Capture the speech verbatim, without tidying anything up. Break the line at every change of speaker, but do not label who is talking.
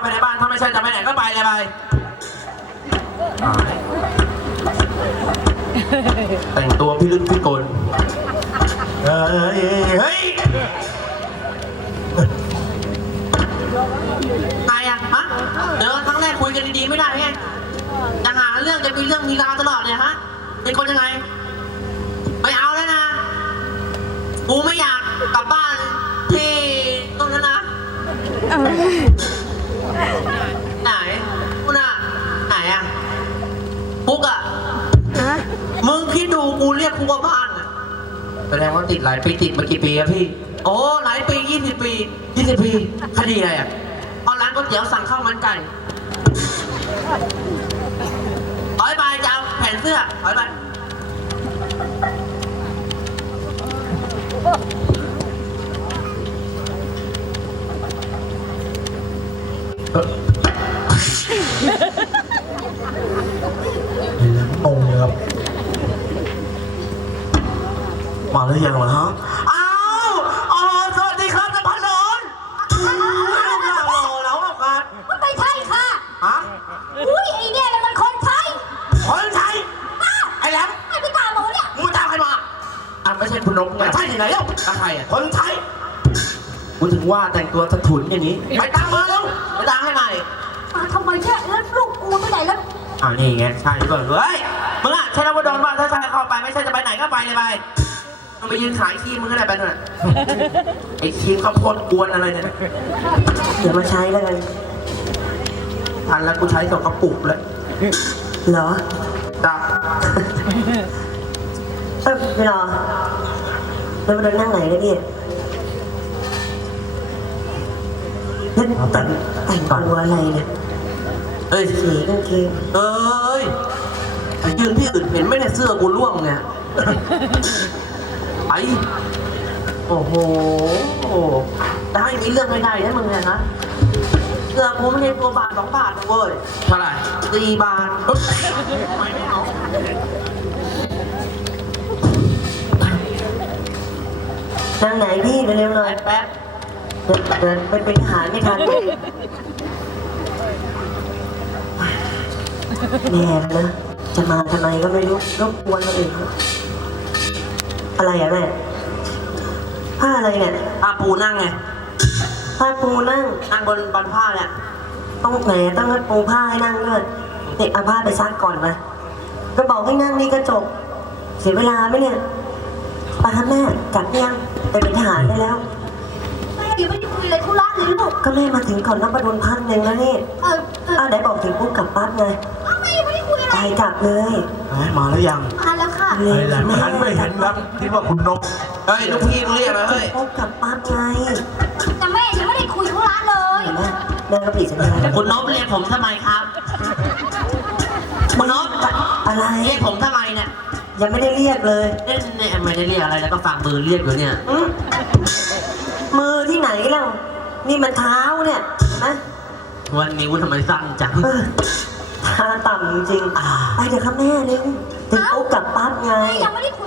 ไปในบ้านถ้าไม่ใช่จะไปไหนก็ไปเลยไปแต่งตัวพิลึกพิกลเฮ้ยเฮ้ยไงอะฮะเดี๋ยวครั้งแรกคุยกันดีๆไม่ได้ไงจะหาเรื่องจะมีเรื่องมีราวตลอดเนี่ยฮะเป็นคนยังไงไม่เอาแล้วนะกูไม่อยากกลับบ้านที่ตรงนั้นนะไหนกูน่ะไหนอะปุ๊กอะมึงคิดดูกูเรียกกูว่าบ้านอะแสดงว่าติดหลายปีติดมากี่ปีอะพี่โอ้หลายปียี่สิบปียี่สิบปีคดีอะไรอะเอาร้านก๋วยเตี๋ยวสั่งข้าวมันไก่ถอยไปจะเอาแผ่นเสื้อถอยไปงงเลยครับมาหรือยังล่ะฮะอ้าวอ๋อสวัสดีครับนภัสนนท์รอแล้วครับ
มันไม่ใช่ค่ะ
ฮะ
อุ้ยไอเนี่ยมันคนไทย
คนไทยไอ้แหลม
ไอ้พี่ตาหมูเนี่ย
มึงตามใครมาอ่ะไม่ใช่คุณนกไม่ใช่ที่ไหนแล้วใครอ่ะคนไทยกูถึงว่าแต่งตัวสะทุนอย่างนี้ไปตามมาแล้วไปตามให้หน่อย
มาทำไมแค่แล้วลูกกูไปไหนแล้ว
อ่านี่ไงใช่หรือเปล่าเฮ้ยมึงอ่ะใช่แล้วว่าโดนว่าถ้าใช่เข้าไปไม่ใช่จะไปไหนก็ไปเลยไปมึงไปยืนขายครีมมึงก็ได้ไปนู่นไอ้ครีมข้าวโพดกวนอะไรเนี่ยเดี๋ยวมาใช้แล้วกันทันแล้วกูใช้สองกระปุกแล้วเหรอจ้า
เออไม่รอแล้วมาเดินนั่งไหนนะพี่แล้วแต่งแต่งตัวอะไรเนี่ย
เอ้ย
สีกางเกง
เอ้ยยืนที่อื่นเห็นไหมเนี่ยเสื้อกูร่วงเนี่ยไปโอ้โหได้มีเรื่องไม่ได้นะมึงเนี่ยนะเสื้อกูไม่ใช่ตัวบาทสองบาทนะเว้ยเท่าไหร่สี่บาท
นั่งไหนพี่เร็วๆหน่อย
แป๊บ
เดินเดินไปเป็นทหารไม่ทันแม่นะจะมาทำไมก็ไม่รู้รบกวนมาอีกอะไรอ่ะแม่ผ้าอะไรเนี่ย
ผ้าปูนั่งไง
ผ้าปูนั่ง
นั่งบนบนผ้าเนี่ย
ต้องไหนต้องให้ปูผ้าให้นั่งด้วยเด็กเอาผ้าไปซักก่อนมาก็บอกให้นั่งนี่ก็จบเสียเวลาไหมเนี่ยป้าแม่กลับยังไปเป็นทหารได้แล้ว
แม่ยังไม่ได้คุยเลยธุระเลยลูก
ก็แม่มาถึงก่อนต้องประดนพันหนึ่งแล้วนี่
เออเออ
ไหนบอกถึงปุ๊บกลับปั๊บไง
แม่ยังไม่ได้คุยอะไร
ไปกลับเลย
มาแล้วยัง
มาแล้วค่ะ
เฮ้ยหันไม่เห็นครับคิดว่าคุณนกเฮ้ยลูกพี่มึงเรียกอะไรเฮ้ย
ปุ๊บกลับปั๊บไง
แต่แม่ยังไม่ได้คุยธุระเลย
เห็นไหมแม่ก็ผิดสัญญา
คุณนกเรียกผมทำไมครับคุณนก
อะไร
เรียกผมทำไมเนี่ย
ยังไม่ได้เรียกเลย
เน่เนี่ยไม่ได้เรียกอะไรแล้วก็ฝากมือเรียกอยู่เนี่ย
มือที่ไหนเล่านี่มันเท้าเนี่ยนะ
วันนิ้วทำไมสั้นจัง
ตาต่ำจริงไปเดี๋ยวครับแม่เร็วถึงปุ๊บกลับปั๊บไง
ยังไม่ได้คุย